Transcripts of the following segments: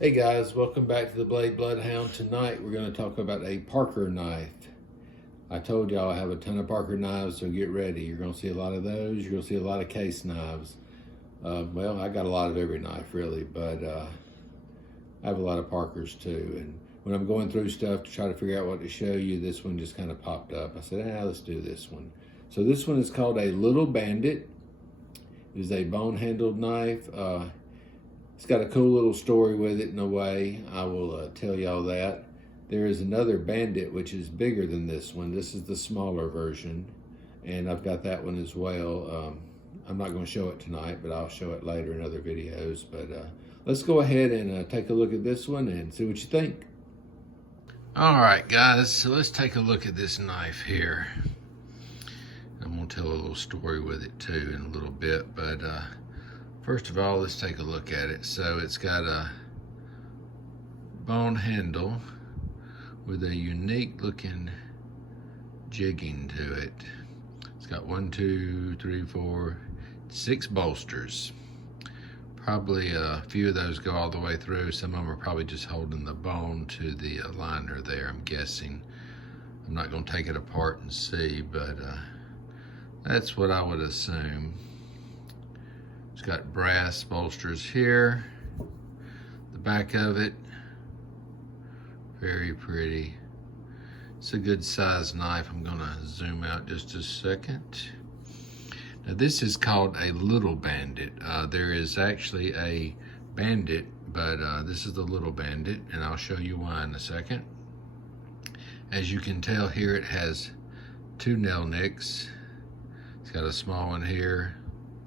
Hey guys, welcome back to the Blade Bloodhound. Tonight we're going to talk about a Parker knife. I told y'all I have a ton of Parker knives, so get ready. You're going to see a lot of those. You're going to see a lot of case knives. Well, I got a lot of every knife really, but I have a lot of Parkers too. And when I'm going through stuff to try to figure out what to show you, this one just kind of popped up. I said, let's do this one. So this one is called a Little Bandit. It is a bone-handled knife. It's got a cool little story with it in a way. I will tell y'all that. There is another Bandit which is bigger than this one. This is the smaller version, and I've got that one as well. I'm not going to show it tonight, but I'll show it later in other videos. But let's go ahead and take a look at this one and see what you think. All right, guys, so let's take a look at this knife here. I'm going to tell a little story with it too in a little bit, but first of all, let's take a look at it. So it's got a bone handle with a unique looking jigging to it. It's got 6 bolsters. Probably a few of those go all the way through. Some of them are probably just holding the bone to the liner there, I'm guessing. I'm not going to take it apart and see, but that's what I would assume. It's got brass bolsters here. The back of it, very pretty. It's a good size knife. I'm gonna zoom out just a second. Now this is called a Little Bandit. There is actually a Bandit, but this is the Little Bandit, and I'll show you why in a second. As you can tell here, it has 2 nail nicks. It's got a small one here,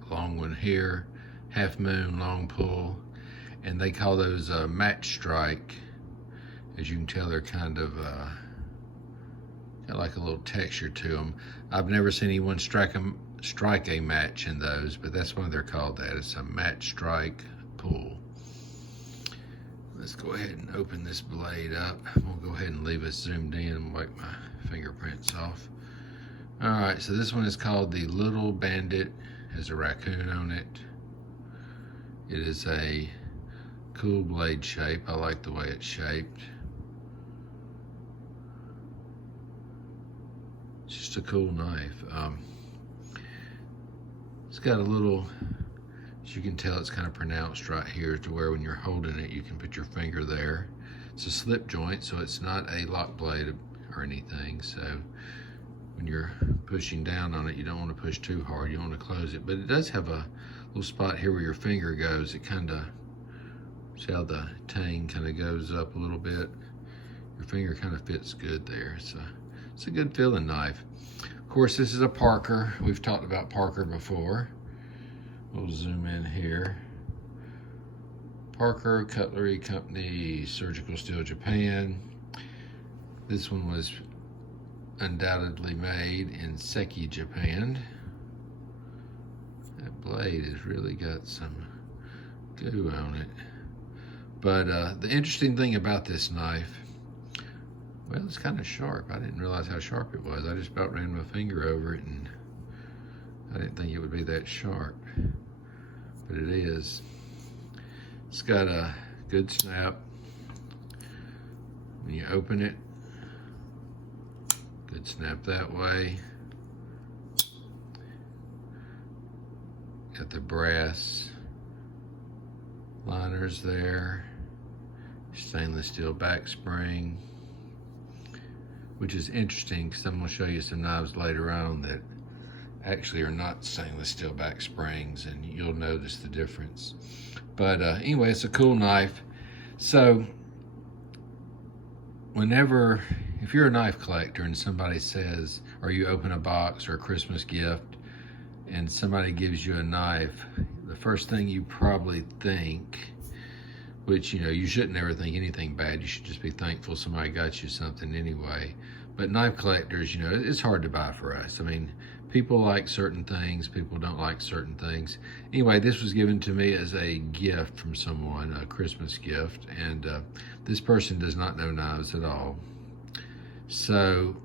long one here, half moon, long pull, and they call those match strike. As you can tell, they're kind of got like a little texture to them. I've never seen anyone strike a match in those, but that's why they're called that. It's a match strike pull. Let's go ahead and open this blade up. We'll go ahead and leave it zoomed in and wipe my fingerprints off. All right, so this one is called the Little Bandit. Has a raccoon on it. It is a cool blade shape. I like the way it's shaped. It's just a cool knife. It's got a little, as you can tell, it's kind of pronounced right here to where when you're holding it, you can put your finger there. It's a slip joint, so it's not a lock blade or anything. So when you're pushing down on it, you don't want to push too hard. You don't want to close it, but it does have a little spot here where your finger goes. It kind of, see how the tang kind of goes up a little bit? Your finger kind of fits good there. So it's a good feeling knife. Of course, this is a Parker. We've talked about Parker before. We'll zoom in here. Parker Cutlery Company, Surgical Steel, Japan. This one was undoubtedly made in Seiki, Japan. That blade has really got some goo on it. But the interesting thing about this knife, well, it's kind of sharp. I didn't realize how sharp it was. I just about ran my finger over it and I didn't think it would be that sharp, but it is. It's got a good snap. When you open it, good snap that way. Got the brass liners there. Stainless steel back spring, which is interesting because I'm going to show you some knives later on that actually are not stainless steel back springs, and you'll notice the difference. But anyway, it's a cool knife. So whenever, if you're a knife collector and somebody says, or you open a box or a Christmas gift and somebody gives you a knife, the first thing you probably think, which, you know, you shouldn't ever think anything bad. You should just be thankful somebody got you something anyway. But knife collectors, you know, it's hard to buy for us. I mean, people like certain things, people don't like certain things. Anyway, this was given to me as a gift from someone, a Christmas gift, and this person does not know knives at all. So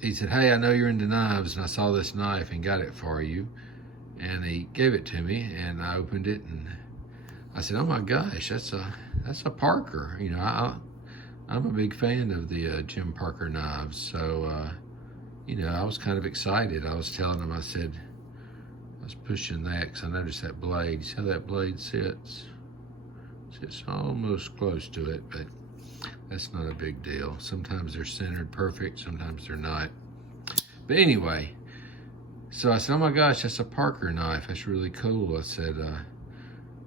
he said, hey, I know you're into knives, and I saw this knife and got it for you. And he gave it to me, and I opened it, and I said, oh my gosh, that's that's a Parker. You know, I'm a big fan of the Jim Parker knives. So, you know, I was kind of excited. I was telling him, I said, I was pushing that because I noticed that blade. You see how that blade sits? It's almost close to it, but that's not a big deal. Sometimes they're centered perfect, sometimes they're not. But anyway, so I said, oh my gosh, that's a Parker knife. That's really cool. I said,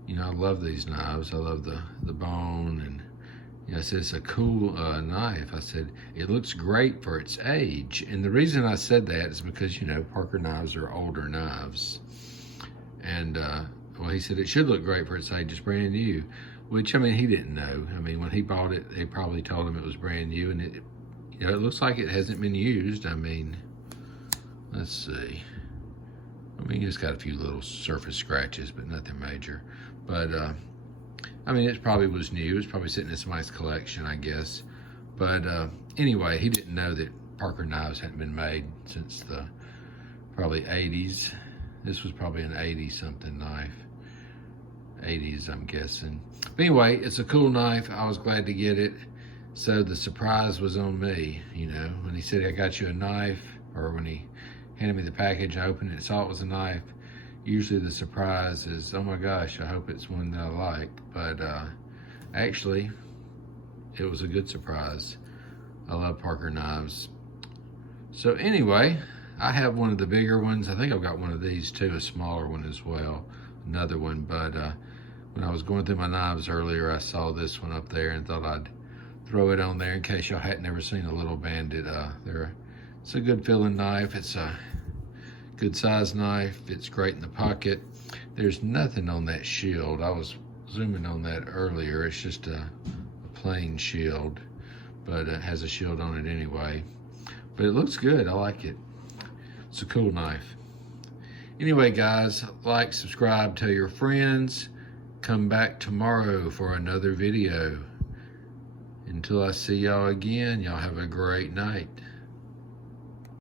you know, I love these knives. I love the bone, and you know, I said, it's a cool knife. I said, it looks great for its age. And the reason I said that is because, you know, Parker knives are older knives. And, well, he said, it should look great for its age. It's brand new. Which, I mean, he didn't know. I mean, when he bought it, they probably told him it was brand new, and it, you know, it looks like it hasn't been used. I mean, let's see. I mean, it's got a few little surface scratches, but nothing major. But, I mean, it probably was new. It's probably sitting in somebody's collection, I guess. But anyway, he didn't know that Parker knives hadn't been made since the probably 80s. This was probably an 80-something knife. 80s, I'm guessing. But anyway, it's a cool knife. I was glad to get it. So the surprise was on me, you know, when he said, I got you a knife, or when he handed me the package, I opened it, saw it was a knife. Usually the surprise is, oh my gosh, I hope it's one that I like. But actually, it was a good surprise. I love Parker knives. So anyway, I have one of the bigger ones. I think I've got one of these too, a smaller one as well, another one. But when I was going through my knives earlier, I saw this one up there and thought I'd throw it on there in case y'all hadn't ever seen a little bandit. It's a good feeling knife. It's a good size knife. It's great in the pocket. There's nothing on that shield. I was zooming on that earlier. It's just a plain shield, but it has a shield on it anyway. But it looks good. I like it. It's a cool knife. Anyway, guys, like, subscribe, tell your friends. Come back tomorrow for another video. Until I see y'all again, y'all have a great night.